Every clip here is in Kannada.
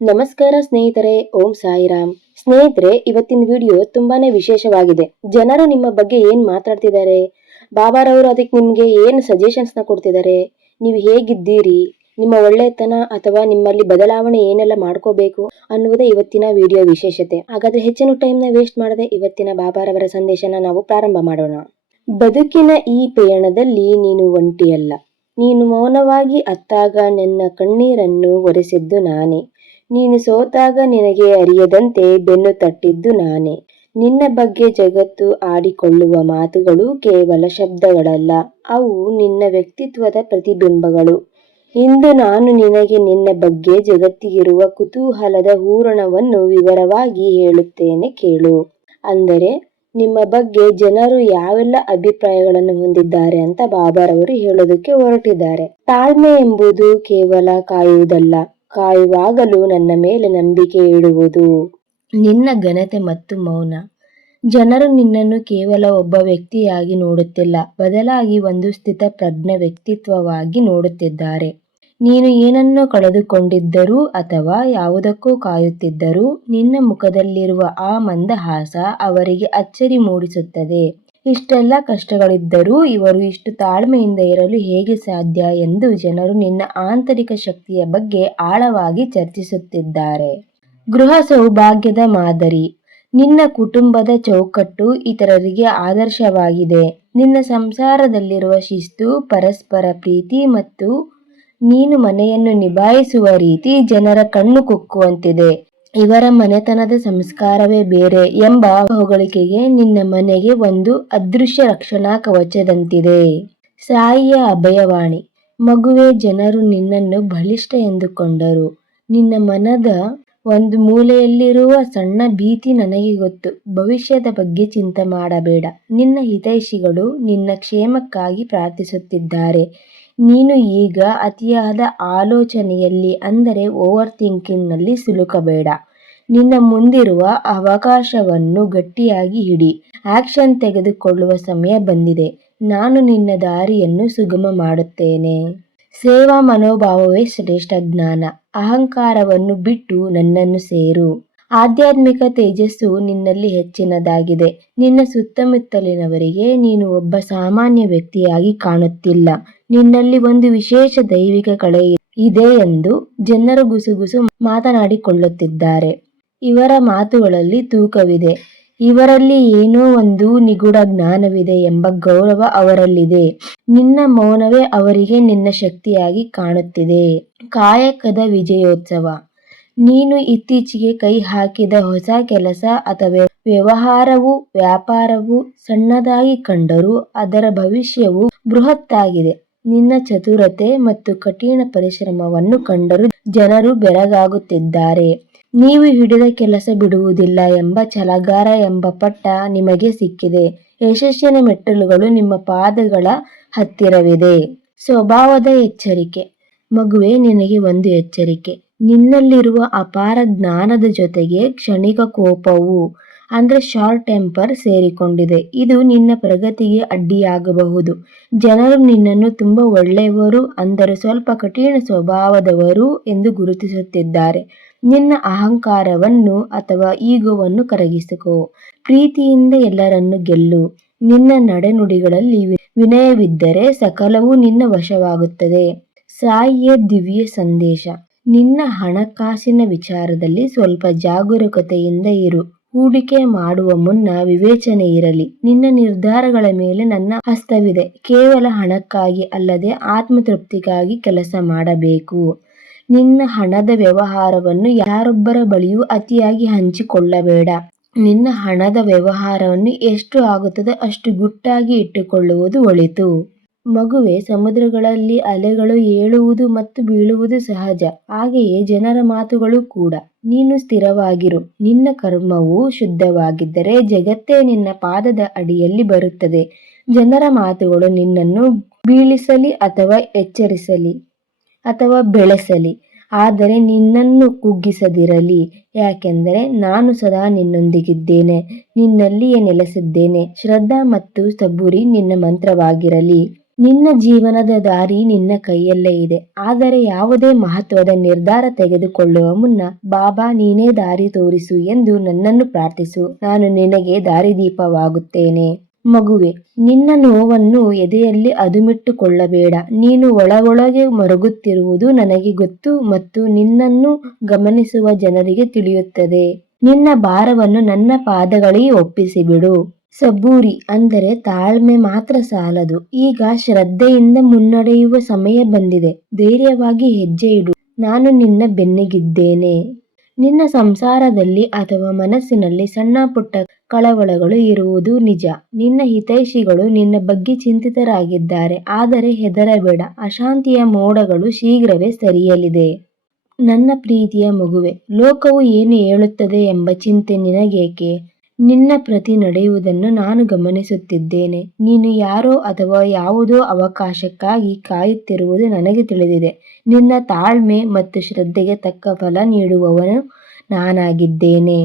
ನಮಸ್ಕಾರ ಸ್ನೇಹಿತರೆ, ಓಂ ಸಾಯಿರಾಮ್. ಸ್ನೇಹಿತರೆ, ಇವತ್ತಿನ ವಿಡಿಯೋ ತುಂಬಾನೇ ವಿಶೇಷವಾಗಿದೆ. ಜನರು ನಿಮ್ಮ ಬಗ್ಗೆ ಏನ್ ಮಾತಾಡ್ತಿದ್ದಾರೆ, ಬಾಬಾರವರು ಅದಕ್ಕೆ ನಿಮ್ಗೆ ಏನು ಸಜೆಷನ್ಸ್ ನ ಕೊಡ್ತಿದ್ದಾರೆ, ನೀವು ಹೇಗಿದ್ದೀರಿ, ನಿಮ್ಮ ಒಳ್ಳೆತನ ಅಥವಾ ನಿಮ್ಮಲ್ಲಿ ಬದಲಾವಣೆ ಏನೆಲ್ಲ ಮಾಡ್ಕೋಬೇಕು ಅನ್ನುವುದೇ ಇವತ್ತಿನ ವಿಡಿಯೋ ವಿಶೇಷತೆ. ಹಾಗಾದ್ರೆ ಹೆಚ್ಚಿನ ಟೈಮ್ ನ ವೇಸ್ಟ್ ಮಾಡದೆ ಇವತ್ತಿನ ಬಾಬಾರವರ ಸಂದೇಶನ ನಾವು ಪ್ರಾರಂಭ ಮಾಡೋಣ. ಬದುಕಿನ ಈ ಪಯಣದಲ್ಲಿ ನೀನು ಒಂಟಿಯಲ್ಲ. ನೀನು ಮೌನವಾಗಿ ಅತ್ತಾಗ ನನ್ನ ಕಣ್ಣೀರನ್ನು ಒರೆಸಿದ್ದು ನಾನೇ. ನೀನು ಸೋತಾಗ ನಿನಗೆ ಅರಿಯದಂತೆ ಬೆನ್ನು ತಟ್ಟಿದ್ದು ನಾನೇ. ನಿನ್ನ ಬಗ್ಗೆ ಜಗತ್ತು ಆಡಿಕೊಳ್ಳುವ ಮಾತುಗಳು ಕೇವಲ ಶಬ್ದಗಳಲ್ಲ, ಅವು ನಿನ್ನ ವ್ಯಕ್ತಿತ್ವದ ಪ್ರತಿಬಿಂಬಗಳು. ಇಂದು ನಾನು ನಿನಗೆ ನಿನ್ನ ಬಗ್ಗೆ ಜಗತ್ತಿಗಿರುವ ಕುತೂಹಲದ ಹೂರಣವನ್ನು ವಿವರವಾಗಿ ಹೇಳುತ್ತೇನೆ, ಕೇಳು. ಅಂದರೆ ನಿಮ್ಮ ಬಗ್ಗೆ ಜನರು ಯಾವೆಲ್ಲ ಅಭಿಪ್ರಾಯಗಳನ್ನು ಹೊಂದಿದ್ದಾರೆ ಅಂತ ಬಾಬಾರವರು ಹೇಳೋದಕ್ಕೆ ಹೊರಟಿದ್ದಾರೆ. ತಾಳ್ಮೆ ಎಂಬುದು ಕೇವಲ ಕಾಯುವುದಲ್ಲ, ಕಾಯುವಾಗಲೂ ನನ್ನ ಮೇಲೆ ನಂಬಿಕೆ ಇಡುವುದು. ನಿನ್ನ ಘನತೆ ಮತ್ತು ಮೌನ. ಜನರು ನಿನ್ನನ್ನು ಕೇವಲ ಒಬ್ಬ ವ್ಯಕ್ತಿಯಾಗಿ ನೋಡುತ್ತಿಲ್ಲ, ಬದಲಾಗಿ ಒಂದು ಸ್ಥಿತಪ್ರಜ್ಞ ವ್ಯಕ್ತಿತ್ವವಾಗಿ ನೋಡುತ್ತಿದ್ದಾರೆ. ನೀನು ಏನನ್ನು ಕಳೆದುಕೊಂಡಿದ್ದರೂ ಅಥವಾ ಯಾವುದಕ್ಕೂ ಕಾಯುತ್ತಿದ್ದರೂ ನಿನ್ನ ಮುಖದಲ್ಲಿರುವ ಆ ಮಂದಹಾಸ ಅವರಿಗೆ ಅಚ್ಚರಿ ಮೂಡಿಸುತ್ತದೆ. ಇಷ್ಟೆಲ್ಲ ಕಷ್ಟಗಳಿದ್ದರೂ ಇವರು ಇಷ್ಟು ತಾಳ್ಮೆಯಿಂದ ಇರಲು ಹೇಗೆ ಸಾಧ್ಯ ಎಂದು ಜನರು ನಿನ್ನ ಆಂತರಿಕ ಶಕ್ತಿಯ ಬಗ್ಗೆ ಆಳವಾಗಿ ಚರ್ಚಿಸುತ್ತಿದ್ದಾರೆ. ಗೃಹ ಸೌಭಾಗ್ಯದ ಮಾದರಿ. ನಿನ್ನ ಕುಟುಂಬದ ಚೌಕಟ್ಟು ಇತರರಿಗೆ ಆದರ್ಶವಾಗಿದೆ. ನಿನ್ನ ಸಂಸಾರದಲ್ಲಿರುವ ಶಿಸ್ತು, ಪರಸ್ಪರ ಪ್ರೀತಿ ಮತ್ತು ನೀನು ಮನೆಯನ್ನು ನಿಭಾಯಿಸುವ ರೀತಿ ಜನರ ಕಣ್ಣು ಕುಕ್ಕುವಂತಿದೆ. ಇವರ ಮನೆತನದ ಸಂಸ್ಕಾರವೇ ಬೇರೆ ಎಂಬ ಹೊಗಳಿಕೆಗೆ ನಿನ್ನ ಮನೆಗೆ ಒಂದು ಅದೃಶ್ಯ ರಕ್ಷಣಾ ಕವಚದಂತಿದೆ. ಸಾಯಿಯ ಅಭಯವಾಣಿ. ಮಗುವೆ, ಜನರು ನಿನ್ನನ್ನು ಬಲಿಷ್ಠ ಎಂದುಕೊಂಡರು. ನಿನ್ನ ಮನದ ಒಂದು ಮೂಲೆಯಲ್ಲಿರುವ ಸಣ್ಣ ಭೀತಿ ನನಗೆ ಗೊತ್ತು. ಭವಿಷ್ಯದ ಬಗ್ಗೆ ಚಿಂತೆ ಮಾಡಬೇಡ. ನಿನ್ನ ಹಿತೈಷಿಗಳು ನಿನ್ನ ಕ್ಷೇಮಕ್ಕಾಗಿ ಪ್ರಾರ್ಥಿಸುತ್ತಿದ್ದಾರೆ. ನೀನು ಈಗ ಅತಿಯಾದ ಆಲೋಚನೆಯಲ್ಲಿ ಅಂದರೆ ಓವರ್ ಥಿಂಕಿಂಗ್ನಲ್ಲಿ ಸಿಲುಕಬೇಡ. ನಿನ್ನ ಮುಂದಿರುವ ಅವಕಾಶವನ್ನು ಗಟ್ಟಿಯಾಗಿ ಹಿಡಿ. ಆಕ್ಷನ್ ತೆಗೆದುಕೊಳ್ಳುವ ಸಮಯ ಬಂದಿದೆ. ನಾನು ನಿನ್ನ ದಾರಿಯನ್ನು ಸುಗಮ ಮಾಡುತ್ತೇನೆ. ಸೇವಾ ಮನೋಭಾವವೇ ಶ್ರೇಷ್ಠ ಜ್ಞಾನ. ಅಹಂಕಾರವನ್ನು ಬಿಟ್ಟು ನನ್ನನ್ನು ಸೇರು. ಆಧ್ಯಾತ್ಮಿಕ ತೇಜಸ್ಸು ನಿನ್ನಲ್ಲಿ ಹೆಚ್ಚಿನದಾಗಿದೆ. ನಿನ್ನ ಸುತ್ತಮುತ್ತಲಿನವರಿಗೆ ನೀನು ಒಬ್ಬ ಸಾಮಾನ್ಯ ವ್ಯಕ್ತಿಯಾಗಿ ಕಾಣುತ್ತಿಲ್ಲ. ನಿನ್ನಲ್ಲಿ ಒಂದು ವಿಶೇಷ ದೈವಿಕ ಕಳೆ ಇದೆ ಎಂದು ಜನರು ಗುಸುಗುಸು ಮಾತನಾಡಿಕೊಳ್ಳುತ್ತಿದ್ದಾರೆ. ಇವರ ಮಾತುಗಳಲ್ಲಿ ತೂಕವಿದೆ. ಇವರಲ್ಲಿ ಏನೋ ಒಂದು ನಿಗೂಢ ಜ್ಞಾನವಿದೆ ಎಂಬ ಗೌರವ ಅವರಲ್ಲಿದೆ. ನಿನ್ನ ಮೌನವೇ ಅವರಿಗೆ ನಿನ್ನ ಶಕ್ತಿಯಾಗಿ ಕಾಣುತ್ತಿದೆ. ಕಾಯಕದ ವಿಜಯೋತ್ಸವ. ನೀನು ಇತ್ತೀಚೆಗೆ ಕೈ ಹಾಕಿದ ಹೊಸ ಕೆಲಸ ಅಥವಾ ವ್ಯಾಪಾರವು ಸಣ್ಣದಾಗಿ ಕಂಡರೂ ಅದರ ಭವಿಷ್ಯವು ಬೃಹತ್ತಾಗಿದೆ. ನಿನ್ನ ಚತುರತೆ ಮತ್ತು ಕಠಿಣ ಪರಿಶ್ರಮವನ್ನು ಕಂಡರೂ ಜನರು ಬೆರಗಾಗುತ್ತಿದ್ದಾರೆ. ನೀವು ಹಿಡಿದ ಕೆಲಸ ಬಿಡುವುದಿಲ್ಲ ಎಂಬ ಛಲಗಾರ ಎಂಬ ಪಟ್ಟ ನಿಮಗೆ ಸಿಕ್ಕಿದೆ. ಯಶಸ್ಸಿನ ಮೆಟ್ಟಿಲುಗಳು ನಿಮ್ಮ ಪಾದಗಳ ಹತ್ತಿರವಿದೆ. ಸ್ವಭಾವದ ಎಚ್ಚರಿಕೆ. ಮಗುವೆ, ನಿನಗೆ ಒಂದು ಎಚ್ಚರಿಕೆ. ನಿನ್ನಲ್ಲಿರುವ ಅಪಾರ ಜ್ಞಾನದ ಜೊತೆಗೆ ಕ್ಷಣಿಕ ಕೋಪವು ಅಂದ್ರೆ ಶಾರ್ಟ್ ಟೆಂಪರ್ ಸೇರಿಕೊಂಡಿದೆ. ಇದು ನಿನ್ನ ಪ್ರಗತಿಗೆ ಅಡ್ಡಿಯಾಗಬಹುದು. ಜನರು ನಿನ್ನನ್ನು ತುಂಬಾ ಒಳ್ಳೆಯವರು ಅಂದರೆ ಸ್ವಲ್ಪ ಕಠಿಣ ಸ್ವಭಾವದವರು ಎಂದು ಗುರುತಿಸುತ್ತಿದ್ದಾರೆ. ನಿನ್ನ ಅಹಂಕಾರವನ್ನು ಅಥವಾ ಈಗೋವನ್ನು ಕರಗಿಸಿಕೋ. ಪ್ರೀತಿಯಿಂದ ಎಲ್ಲರನ್ನು ಗೆಲ್ಲು. ನಿನ್ನ ನಡೆನುಡಿಗಳಲ್ಲಿ ವಿನಯವಿದ್ದರೆ ಸಕಲವೂ ನಿನ್ನ ವಶವಾಗುತ್ತದೆ. ಸಾಯಿಯ ದಿವ್ಯ ಸಂದೇಶ. ನಿನ್ನ ಹಣಕಾಸಿನ ವಿಚಾರದಲ್ಲಿ ಸ್ವಲ್ಪ ಜಾಗರೂಕತೆಯಿಂದ ಇರು. ಹೂಡಿಕೆ ಮಾಡುವ ಮುನ್ನ ವಿವೇಚನೆ ಇರಲಿ. ನಿನ್ನ ನಿರ್ಧಾರಗಳ ಮೇಲೆ ನನ್ನ ಹಸ್ತವಿದೆ. ಕೇವಲ ಹಣಕ್ಕಾಗಿ ಅಲ್ಲದೆ ಆತ್ಮತೃಪ್ತಿಗಾಗಿ ಕೆಲಸ ಮಾಡಬೇಕು. ನಿನ್ನ ಹಣದ ವ್ಯವಹಾರವನ್ನು ಯಾರೊಬ್ಬರ ಬಳಿಯೂ ಅತಿಯಾಗಿ ಹಂಚಿಕೊಳ್ಳಬೇಡ. ನಿನ್ನ ಹಣದ ವ್ಯವಹಾರವನ್ನು ಎಷ್ಟು ಆಗುತ್ತದೋ ಅಷ್ಟು ಗುಟ್ಟಾಗಿ ಇಟ್ಟುಕೊಳ್ಳುವುದು ಒಳಿತು. ಮಗುವೆ, ಸಮುದ್ರಗಳಲ್ಲಿ ಅಲೆಗಳು ಏಳುವುದು ಮತ್ತು ಬೀಳುವುದು ಸಹಜ. ಹಾಗೆಯೇ ಜನರ ಮಾತುಗಳು ಕೂಡ. ನೀನು ಸ್ಥಿರವಾಗಿರು. ನಿನ್ನ ಕರ್ಮವು ಶುದ್ಧವಾಗಿದ್ದರೆ ಜಗತ್ತೇ ನಿನ್ನ ಪಾದದ ಅಡಿಯಲ್ಲಿ ಬರುತ್ತದೆ. ಜನರ ಮಾತುಗಳು ನಿನ್ನನ್ನು ಬೀಳಿಸಲಿ ಅಥವಾ ಎಚ್ಚರಿಸಲಿ ಅಥವಾ ಬೆಳೆಸಲಿ, ಆದರೆ ನಿನ್ನನ್ನು ಕುಗ್ಗಿಸದಿರಲಿ. ಯಾಕೆಂದರೆ ನಾನು ಸದಾ ನಿನ್ನೊಂದಿಗಿದ್ದೇನೆ, ನಿನ್ನಲ್ಲಿಯೇ ನೆಲೆಸಿದ್ದೇನೆ. ಶ್ರದ್ಧಾ ಮತ್ತು ಸಬೂರಿ ನಿನ್ನ ಮಂತ್ರವಾಗಿರಲಿ. ನಿನ್ನ ಜೀವನದ ದಾರಿ ನಿನ್ನ ಕೈಯಲ್ಲೇ ಇದೆ. ಆದರೆ ಯಾವುದೇ ಮಹತ್ವದ ನಿರ್ಧಾರ ತೆಗೆದುಕೊಳ್ಳುವ ಮುನ್ನ ಬಾಬಾ ನೀನೇ ದಾರಿ ತೋರಿಸು ಎಂದು ನನ್ನನ್ನು ಪ್ರಾರ್ಥಿಸು. ನಾನು ನಿನಗೆ ದಾರಿದೀಪವಾಗುತ್ತೇನೆ. ಮಗುವೆ, ನಿನ್ನ ನೋವನ್ನು ಎದೆಯಲ್ಲಿ ಅದುಮಿಟ್ಟುಕೊಳ್ಳಬೇಡ. ನೀನು ಒಳಗೊಳಗೆ ಮರುಗುತ್ತಿರುವುದು ನನಗೆ ಗೊತ್ತು ಮತ್ತು ನಿನ್ನನ್ನು ಗಮನಿಸುವ ಜನರಿಗೆ ತಿಳಿಯುತ್ತದೆ. ನಿನ್ನ ಭಾರವನ್ನು ನನ್ನ ಪಾದಗಳಿಗೆ ಒಪ್ಪಿಸಿಬಿಡು. ಸಬೂರಿ ಅಂದರೆ ತಾಳ್ಮೆ ಮಾತ್ರ ಸಾಲದು. ಈಗ ಶ್ರದ್ಧೆಯಿಂದ ಮುನ್ನಡೆಯುವ ಸಮಯ ಬಂದಿದೆ. ಧೈರ್ಯವಾಗಿ ಹೆಜ್ಜೆ ಇಡು. ನಾನು ನಿನ್ನ ಬೆನ್ನಿಗಿದ್ದೇನೆ. ನಿನ್ನ ಸಂಸಾರದಲ್ಲಿ ಅಥವಾ ಮನಸ್ಸಿನಲ್ಲಿ ಸಣ್ಣ ಪುಟ್ಟ ಕಳವಳಗಳು ಇರುವುದು ನಿಜ. ನಿನ್ನ ಹಿತೈಷಿಗಳು ನಿನ್ನ ಬಗ್ಗೆ ಚಿಂತಿತರಾಗಿದ್ದಾರೆ. ಆದರೆ ಹೆದರಬೇಡ, ಅಶಾಂತಿಯ ಮೋಡಗಳು ಶೀಘ್ರವೇ ಸರಿಯಲಿದೆ. ನನ್ನ ಪ್ರೀತಿಯ ಮಗುವೆ, ಲೋಕವು ಏನು ಹೇಳುತ್ತದೆ ಎಂಬ ಚಿಂತೆ ನಿನಗೇಕೆ? ನಿನ್ನ ಪ್ರತಿ ನಡೆಯುವುದನ್ನು ನಾನು ಗಮನಿಸುತ್ತಿದ್ದೇನೆ. ನೀನು ಯಾರೋ ಅಥವಾ ಯಾವುದೋ ಅವಕಾಶಕ್ಕಾಗಿ ಕಾಯುತ್ತಿರುವುದು ನನಗೆ ತಿಳಿದಿದೆ. ನಿನ್ನ ತಾಳ್ಮೆ ಮತ್ತು ಶ್ರದ್ಧೆಗೆ ತಕ್ಕ ಫಲ ನೀಡುವವನು ನಾನಾಗಿದ್ದೇನೆ.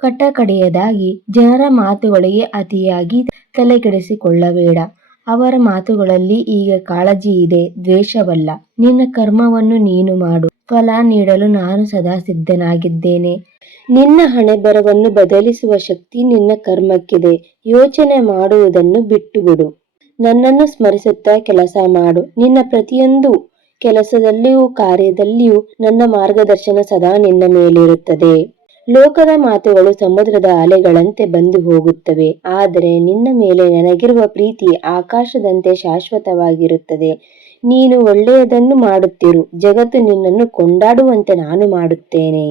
ಕಟ್ಟಕಡೆಯದಾಗಿ ಜನರ ಮಾತುಗಳಿಗೆ ಅತಿಯಾಗಿ ತಲೆಕೆಡಿಸಿಕೊಳ್ಳಬೇಡ. ಅವರ ಮಾತುಗಳಲ್ಲಿ ಈಗ ಕಾಳಜಿ ಇದೆ, ದ್ವೇಷವಲ್ಲ. ನಿನ್ನ ಕರ್ಮವನ್ನು ನೀನು ಮಾಡು. ಫಲ ನೀಡಲು ನಾನು ಸದಾ ಸಿದ್ಧನಾಗಿದ್ದೇನೆ. ನಿನ್ನ ಹಣೆಬರವನ್ನು ಬದಲಿಸುವ ಶಕ್ತಿ ನಿನ್ನ ಕರ್ಮಕ್ಕಿದೆ. ಯೋಚನೆ ಮಾಡುವುದನ್ನು ಬಿಟ್ಟುಬಿಡು. ನನ್ನನ್ನು ಸ್ಮರಿಸುತ್ತಾ ಕೆಲಸ ಮಾಡು. ನಿನ್ನ ಪ್ರತಿಯೊಂದು ಕೆಲಸದಲ್ಲಿಯೂ ಕಾರ್ಯದಲ್ಲಿಯೂ ನನ್ನ ಮಾರ್ಗದರ್ಶನ ಸದಾ ನಿನ್ನ ಮೇಲಿರುತ್ತದೆ. ಲೋಕದ ಮಾತುಗಳು ಸಮುದ್ರದ ಅಲೆಗಳಂತೆ ಬಂದು ಹೋಗುತ್ತವೆ. ಆದರೆ ನಿನ್ನ ಮೇಲೆ ನನಗಿರುವ ಪ್ರೀತಿ ಆಕಾಶದಂತೆ ಶಾಶ್ವತವಾಗಿರುತ್ತದೆ. ನೀನು ಒಳ್ಳೆಯದನ್ನು ಮಾಡುತ್ತಿರು. ಜಗತ್ತು ನಿನ್ನನ್ನು ಕೊಂಡಾಡುವಂತೆ ನಾನು ಮಾಡುತ್ತೇನೆ.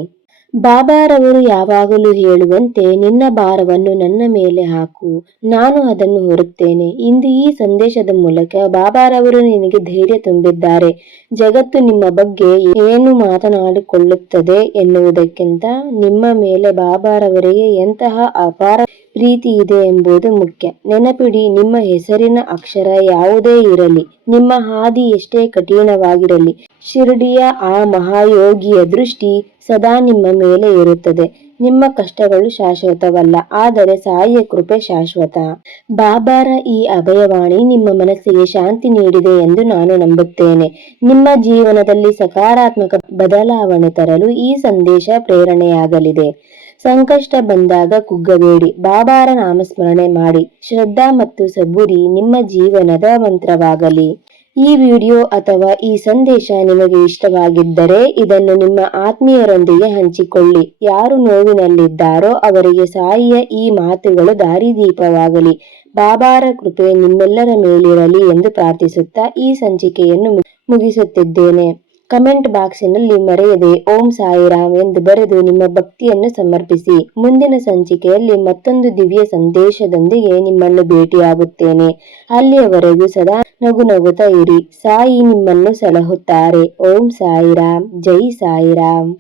ಬಾಬಾರವರು ಯಾವಾಗಲೂ ಹೇಳುವಂತೆ ನಿನ್ನ ಭಾರವನ್ನು ನನ್ನ ಮೇಲೆ ಹಾಕು, ನಾನು ಅದನ್ನು ಹೊರುತ್ತೇನೆ. ಇಂದು ಈ ಸಂದೇಶದ ಮೂಲಕ ಬಾಬಾರವರು ನಿನಗೆ ಧೈರ್ಯ ತುಂಬಿದ್ದಾರೆ. ಜಗತ್ತು ನಿಮ್ಮ ಬಗ್ಗೆ ಏನು ಮಾತನಾಡಿಕೊಳ್ಳುತ್ತದೆ ಎನ್ನುವುದಕ್ಕಿಂತ ನಿಮ್ಮ ಮೇಲೆ ಬಾಬಾರವರಿಗೆ ಎಂತಹ ಅಪಾರ ಪ್ರೀತಿ ಇದೆ ಎಂಬುದು ಮುಖ್ಯ. ನೆನಪಿಡಿ, ನಿಮ್ಮ ಹೆಸರಿನ ಅಕ್ಷರ ಯಾವುದೇ ಇರಲಿ, ನಿಮ್ಮ ಹಾದಿ ಎಷ್ಟೇ ಕಠಿಣವಾಗಿರಲಿ, ಶಿರ್ಡಿಯ ಆ ಮಹಾಯೋಗಿಯ ದೃಷ್ಟಿ ಸದಾ ನಿಮ್ಮ ಮೇಲೆ ಇರುತ್ತದೆ. ನಿಮ್ಮ ಕಷ್ಟಗಳು ಶಾಶ್ವತವಲ್ಲ, ಆದರೆ ಸಾಯಿಯ ಕೃಪೆ ಶಾಶ್ವತ. ಬಾಬಾರ ಈ ಅಭಯವಾಣಿ ನಿಮ್ಮ ಮನಸ್ಸಿಗೆ ಶಾಂತಿ ನೀಡಿದೆ ಎಂದು ನಾನು ನಂಬುತ್ತೇನೆ. ನಿಮ್ಮ ಜೀವನದಲ್ಲಿ ಸಕಾರಾತ್ಮಕ ಬದಲಾವಣೆ ತರಲು ಈ ಸಂದೇಶ ಪ್ರೇರಣೆಯಾಗಲಿದೆ. ಸಂಕಷ್ಟ ಬಂದಾಗ ಕುಗ್ಗಬೇಡಿ, ಬಾಬಾರ ನಾಮಸ್ಮರಣೆ ಮಾಡಿ. ಶ್ರದ್ಧಾ ಮತ್ತು ಸಬೂರಿ ನಿಮ್ಮ ಜೀವನದ ಮಂತ್ರವಾಗಲಿ. ಈ ವಿಡಿಯೋ ಅಥವಾ ಈ ಸಂದೇಶ ನಿಮಗೆ ಇಷ್ಟವಾಗಿದ್ದರೆ ಇದನ್ನು ನಿಮ್ಮ ಆತ್ಮೀಯರೊಂದಿಗೆ ಹಂಚಿಕೊಳ್ಳಿ. ಯಾರು ನೋವಿನಲ್ಲಿದ್ದಾರೋ ಅವರಿಗೆ ಸಾಯಿಯ ಈ ಮಾತುಗಳು ದಾರಿದೀಪವಾಗಲಿ. ಬಾಬಾರ ಕೃಪೆ ನಿಮ್ಮೆಲ್ಲರ ಮೇಲಿರಲಿ ಎಂದು ಪ್ರಾರ್ಥಿಸುತ್ತಾ ಈ ಸಂಚಿಕೆಯನ್ನು ಮುಗಿಸುತ್ತಿದ್ದೇನೆ. ಕಮೆಂಟ್ ಬಾಕ್ಸಿನಲ್ಲಿ ಮರೆಯದೆ ಓಂ ಸಾಯಿರಾಮ್ ಎಂದು ಬರೆದು ನಿಮ್ಮ ಭಕ್ತಿಯನ್ನು ಸಮರ್ಪಿಸಿ. ಮುಂದಿನ ಸಂಚಿಕೆಯಲ್ಲಿ ಮತ್ತೊಂದು ದಿವ್ಯ ಸಂದೇಶದೊಂದಿಗೆ ನಿಮ್ಮನ್ನು ಭೇಟಿಯಾಗುತ್ತೇನೆ. ಅಲ್ಲಿಯವರೆಗೂ ಸದಾ ನಗುತ್ತಾ ಇರಿ. ಸಾಯಿ ನಿಮ್ಮನ್ನು ಸಲಹುತ್ತಾರೆ. ಓಂ ಸಾಯಿರಾಮ್. ಜೈ ಸಾಯಿರಾಮ್.